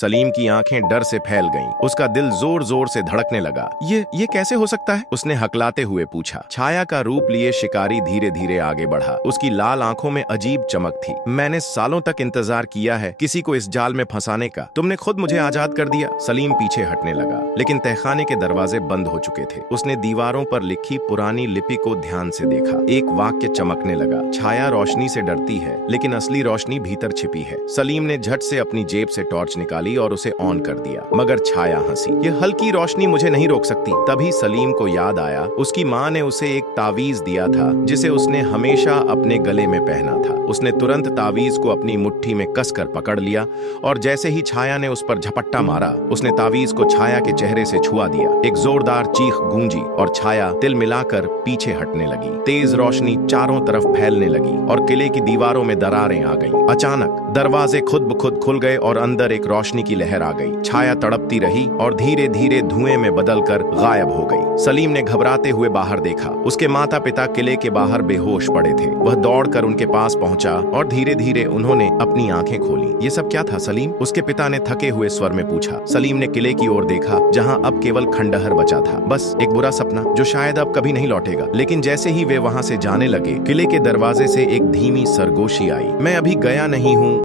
सलीम की आंखें डर से फैल गईं। उसका दिल जोर जोर से धड़कने लगा। ये कैसे हो सकता है? उसने हकलाते हुए पूछा। छाया का रूप लिए शिकारी धीरे धीरे आगे बढ़ा। उसकी लाल आंखों में अजीब चमक थी। मैंने सालों तक इंतजार किया है किसी को इस जाल में फंसाने का। तुमने खुद मुझे आजाद कर दिया। सलीम पीछे हटने लगा, लेकिन तहखाने के दरवाजे बंद हो चुके थे। उसने दीवारों पर लिखी पुरानी लिपि को ध्यान से देखा। एक वाक्य चमकने लगा। छाया रोशनी से डरती है, लेकिन असली रोशनी भीतर छिपी है। सलीम ने झट से अपनी जेब से टॉर्च निकाली और उसे ऑन कर दिया, मगर छाया हंसी। ये हल्की रोशनी मुझे नहीं रोक सकती। तभी सलीम को याद आया, उसकी माँ ने उसे एक तावीज दिया था जिसे उसने हमेशा अपने गले में पहना था। उसने तुरंत तावीज को अपनी मुट्ठी में कसकर पकड़ लिया और जैसे ही छाया ने उस पर झपट्टा मारा, उसने तावीज को छाया के चेहरे से छुआ दिया। एक जोरदार चीख गूंजी और छाया तिल मिलाकर पीछे हटने लगी। तेज रोशनी चारों तरफ फैलने लगी और किले की दीवारों में दरारें आ गईं। अचानक दरवाजे खुद ब खुद खुल गए और अंदर एक रोशनी की लहर आ गई। छाया तड़पती रही और धीरे धीरे धुएं में बदलकर गायब हो गई। सलीम ने घबराते हुए बाहर देखा। उसके माता पिता किले के बाहर बेहोश पड़े थे। वह दौड़कर उनके पास पहुंचा और धीरे धीरे उन्होंने अपनी आंखें खोली। ये सब क्या था सलीम? उसके पिता ने थके हुए स्वर में पूछा। सलीम ने किले की ओर देखा, जहां अब केवल खंडहर बचा था। बस एक बुरा सपना जो शायद अब कभी नहीं लौटेगा। लेकिन जैसे ही वे वहां से जाने लगे, किले के दरवाजे से एक धीमी सरगोशी आई। मैं अभी गया नहीं हूँ।